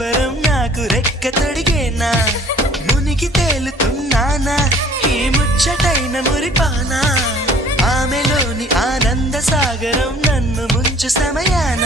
సంబరం నాకు రెక్క తొడిగేనా మునిగి తేలుతున్నానా ఈ ముచ్చటైన మురిపానా ఆమెలోని ఆనంద సాగరం నన్ను ముంచు సమయాన